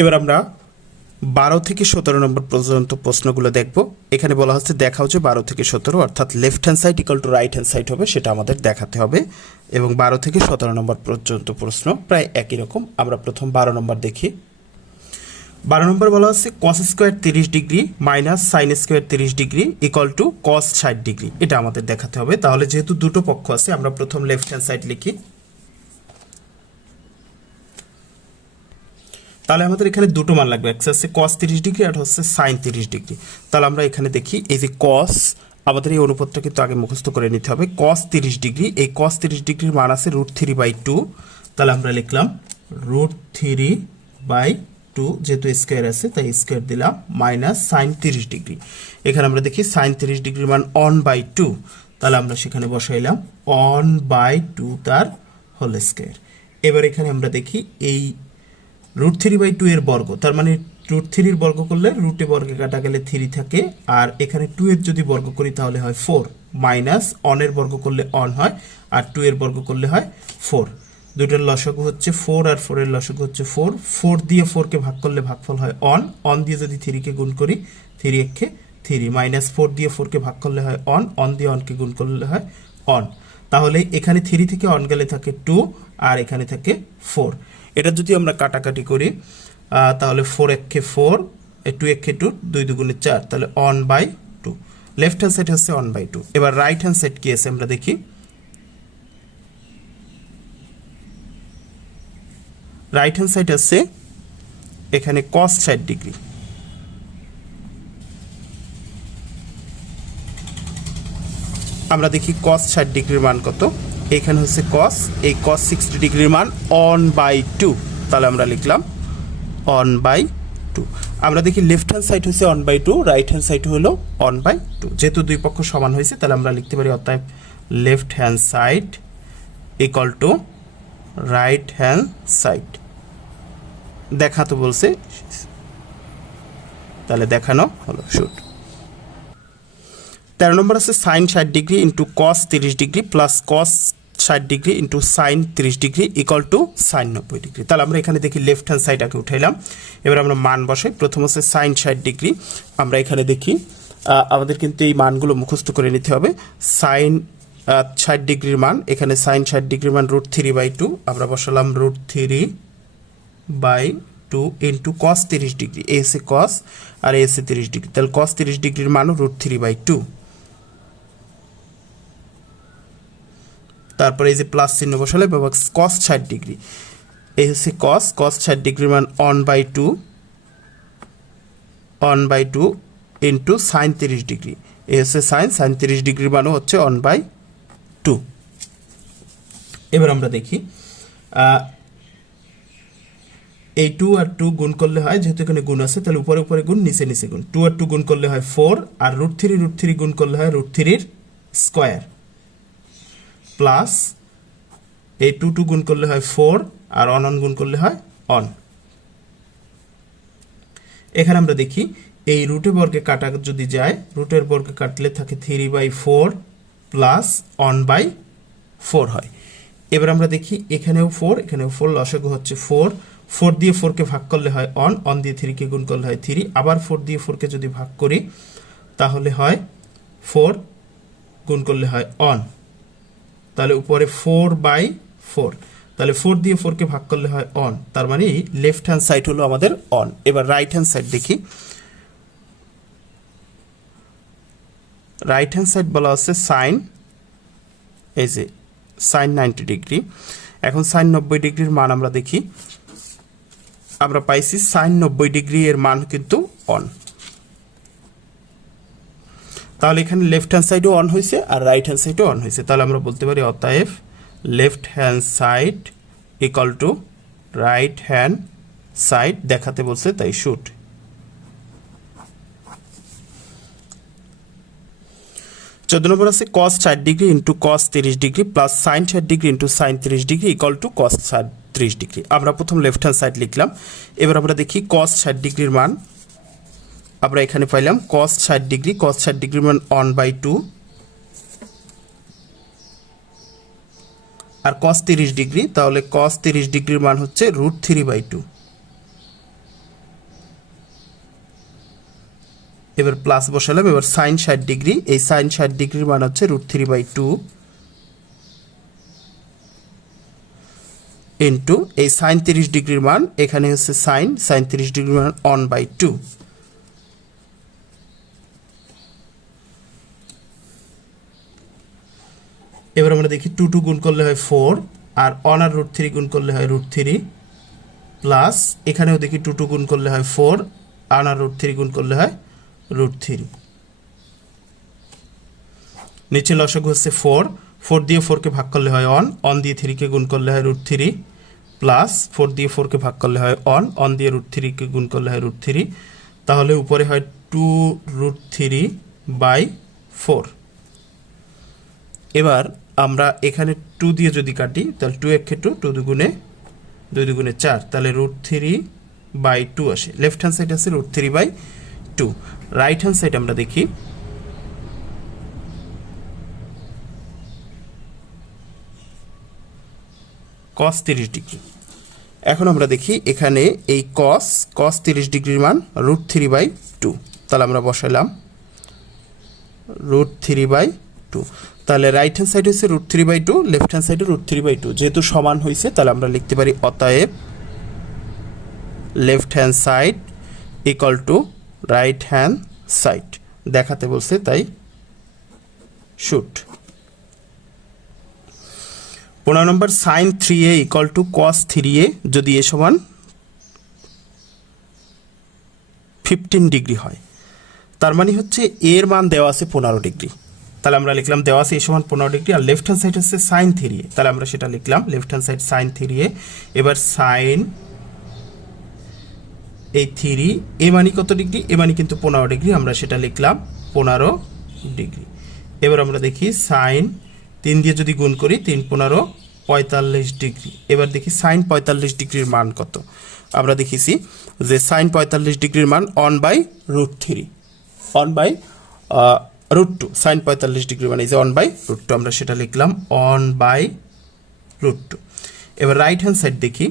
এবার আমরা বারো থেকে সতেরো নম্বর পর্যন্ত প্রশ্নগুলো দেখব। এখানে বলা হচ্ছে দেখা হচ্ছে বারো থেকে সতেরো, অর্থাৎ left hand side equal to right hand side হবে, সেটা আমাদের দেখাতে হবে। এবং বারো থেকে সতেরো নম্বর পর্যন্ত প্রশ্ন প্রায় একই রকম। আমরা প্রথম বারো নম্বর দেখি। বারো নম্বর বলা হচ্ছে কস স্কোয়ার তিরিশ ডিগ্রি মাইনাস সাইন স্কোয়ার তিরিশ ডিগ্রি ইকাল টু কস ষাট ডিগ্রি। এটা আমাদের দেখাতে হবে। তাহলে যেহেতু দুটো পক্ষ আছে, আমরা প্রথম লেফট হ্যান্ড সাইড লিখি। তাহলে আমাদের এখানে দুটো মান লাগবে, একটা হচ্ছে কস তিরিশ ডিগ্রি আর হচ্ছে সাইন তিরিশ ডিগ্রি। তাহলে আমরা এখানে দেখি, এই যে কস আমাদের এই অনুপাতটা কিন্তু আগে মুখস্থ করে নিতে হবে। কস তিরিশ ডিগ্রি, এই কস তিরিশ ডিগ্রির মান আছে রুট থ্রি বাই টু তাহলে আমরা লিখলাম রুট থ্রি বাই টু যেহেতু স্কোয়ার আছে, তাই স্কোয়ার দিলাম মাইনাস সাইন তিরিশ ডিগ্রি। এখানে আমরা দেখি সাইন তিরিশ ডিগ্রির মান অন বাই টু তাহলে আমরা সেখানে বসাইলাম অন বাই টু তার হোল স্কোয়ার এবার এখানে আমরা দেখি এই রুট থ্রি বাই টু এর বর্গ, তার মানে রুট থ্রির বর্গ করলে রুটে বর্গে কাটা গেলে থ্রি থাকে, আর এখানে টু এর যদি বর্গ করি তাহলে হয় ফোর মাইনাস অনের বর্গ করলে অন হয়, আর টু এর বর্গ করলে হয় ফোর দুইটার লসক হচ্ছে ফোর আর ফোরের লসক হচ্ছে ফোর ফোর দিয়ে ফোরকে ভাগ করলে ভাগফল হয় অন অন দিয়ে যদি থ্রিকে গুণ করি থ্রি একে থ্রি মাইনাস ফোর দিয়ে ফোরকে ভাগ করলে হয় অন অন দিয়ে অনকে গুণ করলে হয় অন তাহলে এখানে থ্রি থেকে অন গেলে থাকে টু আর এখানে থাকে ফোর এটা যদি আমরা কাটাকাটি করি তাহলে ফোর একে ফোর টু একে টু দুই দুগুণে চার, তাহলে one by two left hand side হচ্ছে অন বাই টু এবার রাইট হ্যান্ড সাইড কি আছে আমরা দেখি? রাইট হ্যান্ড সাইড আছে, এখানে কস ষাট ডিগ্রি আমরা দেখি কস ষাট ডিগ্রির মান কত? এখানে হচ্ছে কস এই কস সিক্সটি ডিগ্রির মান অন বাই টু তাহলে আমরা লিখলাম অন বাই টু আমরা দেখি লেফট হ্যান্ড সাইড হচ্ছে one by two right hand side হলো অন বাই টু যেহেতু দুই পক্ষ সমান হয়েছে, তাহলে আমরা লিখতে পারি অর্থাৎ left hand side equal to right hand side দেখাতো বলছে। তাহলে দেখানো হলো শুট তেরো নম্বর আছে সাইন ষাট ডিগ্রি ইন্টু কস তিরিশ ডিগ্রি প্লাস কস ষাট ডিগ্রি ইন্টু সাইন তিরিশ ডিগ্রি ইকাল টু সাইন নব্বই ডিগ্রি তাহলে আমরা এখানে দেখি লেফট হ্যান্ড সাইড আগে উঠাইলাম। এবার আমরা মান বসাই। প্রথম হচ্ছে সাইন ষাট ডিগ্রি আমরা এখানে দেখি আমাদের কিন্তু এই মানগুলো মুখস্থ করে নিতে হবে। সাইন ষাট ডিগ্রির মান, এখানে সাইন ষাট ডিগ্রির মান রুট থ্রি বাই টু আমরা বসালাম root three by two into cos তিরিশ ডিগ্রি এসে কস আর এসে তিরিশ ডিগ্রি তাহলে কস তিরিশ ডিগ্রির মানও রুট থ্রি বাই টু তারপরে এই যে প্লাস চিহ্ন বসালে বাবা কস ষাট ডিগ্রি এই হচ্ছে কস কস ষাট ডিগ্রির মান one by two one by two into sine তিরিশ ডিগ্রি এই হচ্ছে সাইন সাইন তিরিশ ডিগ্রির মানও হচ্ছে অন বাই টু এবার আমরা দেখি এই টু আর টু গুণ করলে হয়, যেহেতু এখানে গুণ আছে, তাহলে উপরে উপরে গুণ, নিচে নিচে গুণ। টু আর টু গুণ করলে হয় ফোর আর রুট থ্রি রুট থ্রি গুণ করলে হয় রুট থ্রির স্কোয়ার প্লাস এই টু টু গুণ করলে হয় ফোর আর অন অন গুণ করলে হয় অন এখানে আমরা দেখি এই রুটে বর্গে কাটা যদি যায় রুটের বর্গে কাটলে থাকে three by four plus one by four হয়। এবার আমরা দেখি এখানেও ফোর এখানেও ফোর লসগু হচ্ছে ফোর ফোর দিয়ে ফোরকে ভাগ করলে হয় অন অন দিয়ে থ্রিকে গুণ করলে হয় থ্রি আবার ফোর দিয়ে ফোরকে যদি ভাগ করি, তাহলে হয় ফোর গুণ করলে হয় অন তাহলে উপরে ফোর বাই ফোর তাহলে ফোর দিয়ে ফোরকে ভাগ করলে হয় অন তার মানে লেফট হ্যান্ড সাইড হলো আমাদের অন এবার রাইট হ্যান্ড সাইড দেখি। রাইট হ্যান্ড সাইড বলা হচ্ছে সাইন এই যে সাইন নাইনটি ডিগ্রি এখন সাইন নব্বই ডিগ্রির মান আমরা দেখি। আমরা পাইছি সাইন নব্বই ডিগ্রি এর মান কিন্তু অন তাহলে এখানে লেফট হ্যান্ড সাইডও অন হয়েছে আর রাইট হ্যান্ড সাইডও অন হয়েছে। তাহলে আমরা বলতে পারি অতএব left hand side equal to right hand side দেখাতে বলছে, তাই শুট চোদ্দ নম্বর আছে কস ষাট ডিগ্রি ইন্টু কস তিরিশ ডিগ্রি প্লাস সাইন ষাট ডিগ্রি ইন্টু সাইন তিরিশ ডিগ্রি ইকাল টু কস ষাট ত্রিশ ডিগ্রি। আমরা প্রথম লেফট হ্যান্ড সাইড লিখলাম। এবার আমরা দেখি কস ষাট ডিগ্রির মান। আমরা এখানে পাইলাম কস ষাট ডিগ্রি কস ষাট ডিগ্রি মান ওয়ান বাই টু আর কস তিরিশ ডিগ্রি, তাহলে কস তিরিশ ডিগ্রির মান হচ্ছে রুট থ্রি বাই টু এবার প্লাস বসালাম, এবার সাইন ষাট ডিগ্রি, এই সাইন ষাট ডিগ্রির মান হচ্ছে root three by two into এই সাইন তিরিশ ডিগ্রির মান, এখানে হচ্ছে সাইন সাইন তিরিশ ডিগ্রির মান অন বাই টু এবার আমরা দেখি টু টু গুণ করলে হয় ফোর আর অন আর রুট থ্রি গুণ করলে হয় রুট থ্রি প্লাস এখানেও দেখি টু টু গুণ করলে হয় ফোর আন আর রুট থ্রি গুণ করলে হয় রুট থ্রি নিচে লসক হচ্ছে ফোর ফোর দিয়ে ফোরকে ভাগ করলে হয় অন অন দিয়ে থ্রিকে গুণ করলে হয় রুট থ্রি প্লাস ফোর দিয়ে ফোরকে ভাগ করলে হয় অন অন দিয়ে রুট থ্রিকে গুণ করলে হয় রুট থ্রি তাহলে উপরে হয় two root three by four এবার আমরা এখানে টু দিয়ে যদি কাটি, তাহলে টু একে টু টু দুগুণে, দুই দুগুণে চার, তাহলে রুট থ্রি বাই টু আসে। লেফট হ্যান্ড সাইড আছে root three by two right hand side আমরা দেখি কস তিরিশ ডিগ্রি। এখন আমরা দেখি এখানে এই কস কস তিরিশ ডিগ্রির মান রুট থ্রি বাই টু তাহলে আমরা বসালাম রুট থ্রি বাই টু তাহলে রাইট হ্যান্ড সাইড হচ্ছে root three by two left hand সাইডে রুট থ্রি বাই টু যেহেতু সমান হয়েছে তাহলে আমরা লিখতে পারি অতএব left hand side equal to right hand side দেখাতে বলছে, তাই শুট পনেরো number sine three A equal to cos three A যদি এ সমান ফিফটিন ডিগ্রি হয়। তার মানে হচ্ছে এর মান দেওয়া আছে পনেরো ডিগ্রি তাহলে আমরা লিখলাম দেওয়া আছে সমান পনেরো ডিগ্রি আর লেফট হ্যান্ড সাইড হচ্ছে সাইন থ্রি এ তাহলে আমরা সেটা লিখলাম left hand side sine three A. এবার সাইন এই থ্রি এ মানি কত ডিগ্রি? এ মানি কিন্তু পনেরো ডিগ্রি, আমরা সেটা লিখলাম পনেরো ডিগ্রি। এবার আমরা দেখি সাইন তিন দিয়ে যদি গুণ করি, তিন পনেরো পঁয়তাল্লিশ ডিগ্রি। এবার দেখি সাইন পঁয়তাল্লিশ ডিগ্রির মান কত। আমরা দেখেছি যে সাইন পঁয়তাল্লিশ ডিগ্রির মান one by root three one by root two sine পঁয়তাল্লিশ ডিগ্রি মানে যে অন বাই রুট টু আমরা সেটা লিখলাম অন বাই রুট টু এবার রাইট হ্যান্ড সাইড দেখি।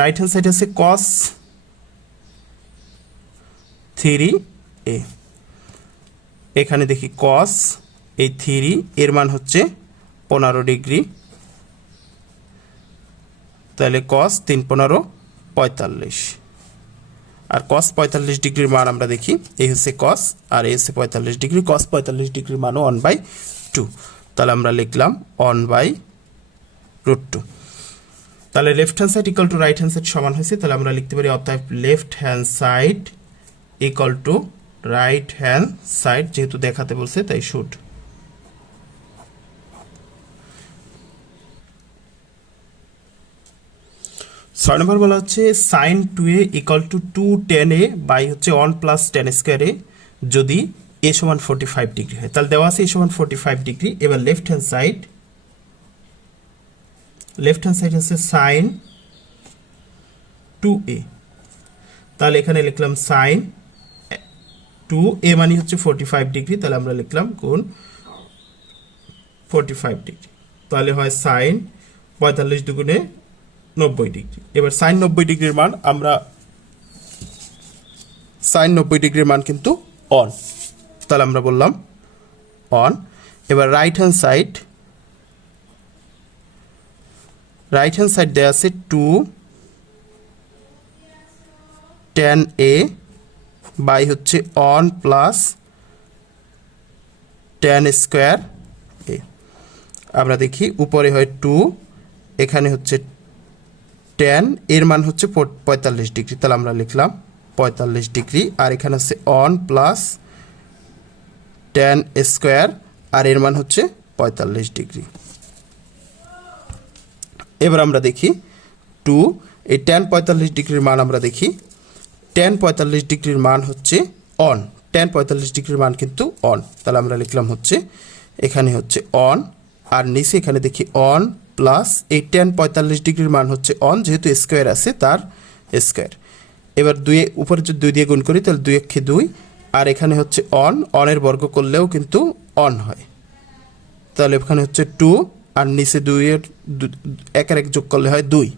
রাইট হ্যান্ড সাইড আছে কস থ্রি এ এখানে দেখি কস এই থ্রি এর মান হচ্ছে পনেরো ডিগ্রি তাহলে কস তিন পনেরো পঁয়তাল্লিশ। আর কস পঁয়তাল্লিশ ডিগ্রির মান আমরা দেখি। এই হচ্ছে কস আর এই হচ্ছে পঁয়তাল্লিশ ডিগ্রি। কস পঁয়তাল্লিশ ডিগ্রির মানও অন বাই টু তাহলে আমরা লিখলাম অন বাই রুট টু তাহলে left hand side equal to right hand side সমান হয়েছে। তাহলে আমরা লিখতে পারি অর্থাৎ left hand side equal to right hand side যেহেতু দেখাতে বলছে, তাই শুট ছয় নম্বর বলা হচ্ছে sine two A equal to two tan A by হচ্ছে ওয়ান প্লাস টেন স্কোয়ারে যদি এ সমান ফোর্টি ফাইভ ডিগ্রি হয়। তাহলে দেওয়া আছে এ সমান ফোর্টি ফাইভ ডিগ্রি এবার left hand side left hand side হচ্ছে সাইন টু এ তাহলে এখানে লিখলাম সাইন টু এ মানে হচ্ছে ফোর্টি ফাইভ ডিগ্রি তাহলে আমরা লিখলাম কোন ফোর্টি ফাইভ ডিগ্রি তাহলে হয় সাইন পঁয়তাল্লিশ দুগুণে নব্বই ডিগ্রি। এবার সাইন নব্বই ডিগ্রির মান আমরা সাইন নব্বই ডিগ্রির মান কিন্তু অন তাহলে আমরা বললাম অন এবার right hand side right hand side দেওয়া আছে টু টেন এ বাই হচ্ছে one plus tan square A আমরা দেখি উপরে হয় টু এখানে হচ্ছে টেন এর মান হচ্ছে পঁয়তাল্লিশ ডিগ্রি। তাহলে আমরা লিখলাম পঁয়তাল্লিশ ডিগ্রি, আর এখানে হচ্ছে অন প্লাস টেন স্কোয়ার আর এর মান হচ্ছে পঁয়তাল্লিশ ডিগ্রি। এবার আমরা দেখি টু এই টেন পঁয়তাল্লিশ ডিগ্রির মান আমরা দেখি। টেন পঁয়তাল্লিশ ডিগ্রির মান হচ্ছে অন টেন পঁয়তাল্লিশ ডিগ্রির মান কিন্তু অন তাহলে আমরা লিখলাম হচ্ছে, এখানে হচ্ছে অন আর নিচে এখানে দেখি অন প্লাস এই টেন পঁয়তাল্লিশ ডিগ্রির মান হচ্ছে অন যেহেতু স্কোয়ার আছে, তার স্কোয়ার এবার দুই উপরে যদি দুই দিয়ে গুণ করি, তাহলে দুই একে দুই, আর এখানে হচ্ছে অন অনের বর্গ করলেও কিন্তু অন হয়। তাহলে এখানে হচ্ছে টু আর নিচে দুইয়ের একের এক যোগ করলে হয় দুই।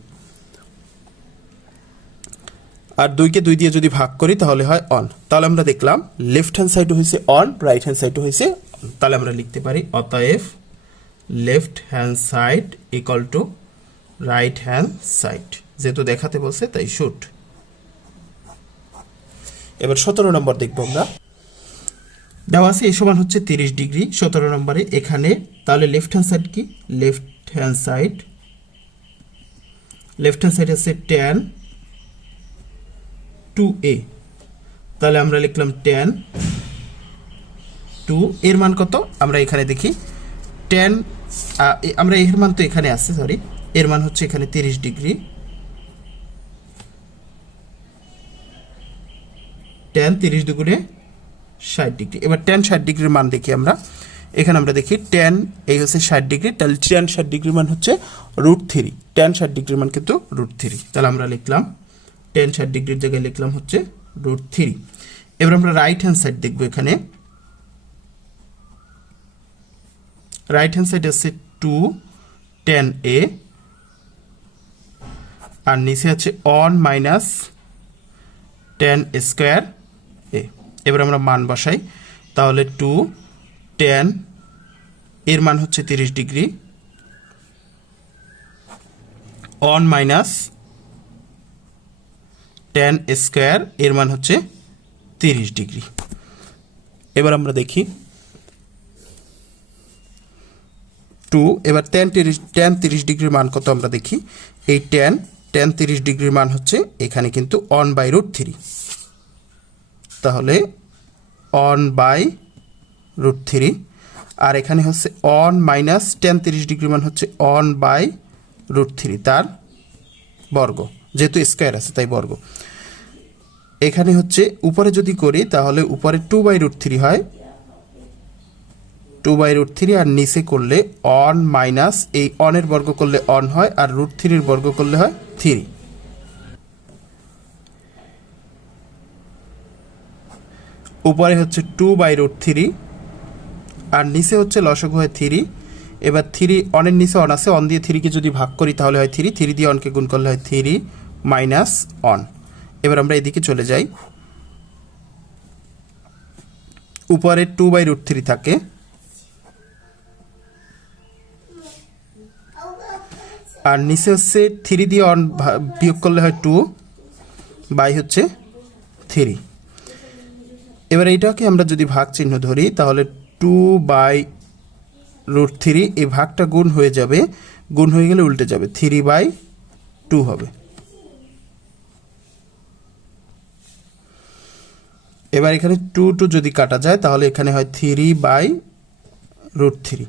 আর দুইকে দুই দিয়ে যদি ভাগ করি, তাহলে হয় অন তাহলে আমরা দেখলাম লেফট হ্যান্ড সাইড হয়েছে অন রাইট হ্যান্ড সাইড হয়েছে তাহলে আমরা লিখতে পারি অতএব left hand side equal to right hand side যেহেতু দেখাতে বলছে, তাই শুট এবার সতেরো নম্বর দেখব আমরা। দেওয়া আছে এই সমান হচ্ছে তিরিশ ডিগ্রি। সতেরো নম্বরে এখানে, তাহলে লেফট হ্যান্ড সাইড কি? Left hand side left hand side আছে টেন টু এ তাহলে আমরা লিখলাম টেন টু এর মান কত? আমরা এখানে দেখি টেন আমরা এর মান তো এখানে আছে সরি এর মান হচ্ছে এখানে তিরিশ ডিগ্রি। টেন তিরিশ দুগুণে ষাট ডিগ্রি। এবার টেন ষাট ডিগ্রির মান দেখি আমরা। এখানে আমরা দেখি টেন এই হচ্ছে ষাট ডিগ্রি, তাহলে টেন ষাট ডিগ্রির মান হচ্ছে রুট থ্রি টেন ষাট ডিগ্রির মান কিন্তু রুট থ্রি তাহলে আমরা লিখলাম টেন ষাট ডিগ্রির জায়গায় লিখলাম হচ্ছে রুট থ্রি এবার আমরা রাইট হ্যান্ড সাইড দেখব এখানে। রাইট হ্যান্ড সাইড আছে টু টেন এ আর নিচে আছে one minus tan square A এবার আমরা মান বসাই। তাহলে টু টেন এর মান হচ্ছে তিরিশ degree. One minus tan square এর মান হচ্ছে তিরিশ ডিগ্রি। এবার আমরা দেখি। টু এবার টেন তিরিশ টেন তিরিশ ডিগ্রির মান কত আমরা দেখি? এই টেন টেন তিরিশ ডিগ্রির মান হচ্ছে এখানে কিন্তু অন বাই রুট থ্রি তাহলে অন বাই রুট থ্রি আর এখানে হচ্ছে অন মাইনাস টেন তিরিশ ডিগ্রি মান হচ্ছে অন বাই রুট থ্রি তার বর্গ, যেহেতু স্কোয়ার আছে তাই বর্গ। এখানে হচ্ছে উপরে যদি করি তাহলে উপরে টু বাই রুট থ্রি হয় টু বাই রুট থ্রি আর নিচে করলে অন মাইনাস এই অনের বর্গ করলে অন হয় আর রুট থ্রির বর্গ করলে হয় থ্রি উপরে হচ্ছে টু বাই রুট থ্রি আর নিচে হচ্ছে লসগু হয় থ্রি এবার থ্রি অনের নিচে অন আছে অন দিয়ে থ্রিকে যদি ভাগ করি তাহলে হয় থ্রি থ্রি দিয়ে অনকে গুণ করলে হয় থ্রি মাইনাস অন এবার আমরা এদিকে চলে যাই। উপরে টু বাই রুট থ্রি থাকে। আর নিচে হচ্ছে থ্রি দিয়ে অন বিয়োগ করলে হয় টু বাই হচ্ছে থ্রি এবার এইটাকে আমরা যদি ভাগ চিহ্ন ধরি, তাহলে টু বাই রুট থ্রি এই ভাগটা গুণ হয়ে যাবে, গুণ হয়ে গেলে উল্টে যাবে থ্রি বাই টু হবে। এবার এখানে টু টু যদি কাটা যায়, তাহলে এখানে হয় থ্রি বাই রুট থ্রি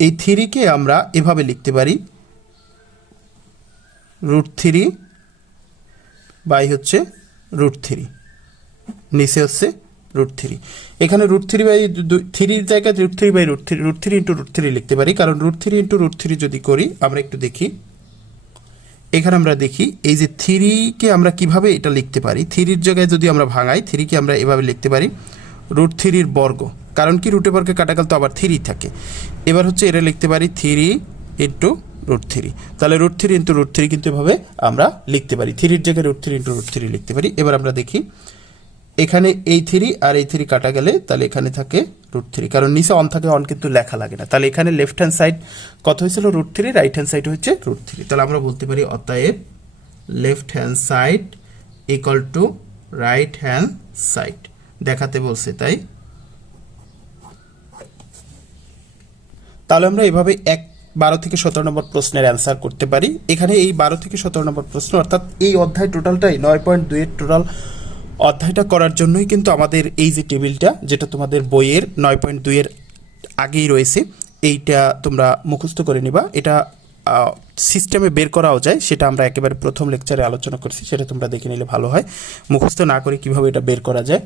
এই থ্রিকে আমরা এভাবে লিখতে পারি রুট থ্রি বাই হচ্ছে রুট থ্রি। নিচে হচ্ছে রুট থ্রি। এখানে রুট থ্রি বাই থ্রির জায়গায় root three by root three root three into root three লিখতে পারি। কারণ root three into root three যদি করি, আমরা একটু দেখি। এখানে আমরা দেখি, এই যে থ্রিকে আমরা কীভাবে এটা লিখতে পারি? থ্রির জায়গায় যদি আমরা ভাঙাই, থ্রিকে আমরা এভাবে লিখতে পারি। রুট থ্রির বর্গ। কারণ কি? রুটে বর্গে কাটাকাল তো আবার থ্রি থাকে। এবার হচ্ছে এটা লিখতে পারি থ্রি ইন্টু রুট থ্রি তাহলে root three into root three কিন্তু এভাবে আমরা লিখতে পারি। থ্রির জায়গায় root three into root three লিখতে পারি। এবার আমরা দেখি, এখানে এই থ্রি আর এই থ্রি কাটা গেলে তাহলে এখানে থাকে রুট থ্রি কারণ নিচে অন থাকে অন কিন্তু লেখা লাগে না। তাহলে এখানে লেফট হ্যান্ড সাইড কত হয়েছিল? Root three right hand side হচ্ছে রুট থ্রি তাহলে আমরা বলতে পারি অতএব left hand side equal to right hand side দেখাতে বলছে, তাই? তাহলে আমরা এভাবে এক বারো থেকে সতেরো নম্বর প্রশ্নের অ্যান্সার করতে পারি। এখানে এই বারো থেকে সতেরো নম্বর প্রশ্ন, অর্থাৎ এই অধ্যায় টোটালটাই নয় পয়েন্ট দুইয়ের টোটাল অধ্যায়টা করার জন্যই কিন্তু আমাদের এই যে টেবিলটা, যেটা তোমাদের বইয়ের নয় পয়েন্ট দুইয়ের আগেই রয়েছে, এইটা তোমরা মুখস্থ করে নিবা। এটা সিস্টেমে বের করাও যায়, সেটা আমরা একেবারে প্রথম লেকচারে আলোচনা করছি, সেটা তোমরা দেখে নিলে ভালো হয়। মুখস্থ না করে কীভাবে এটা বের করা যায়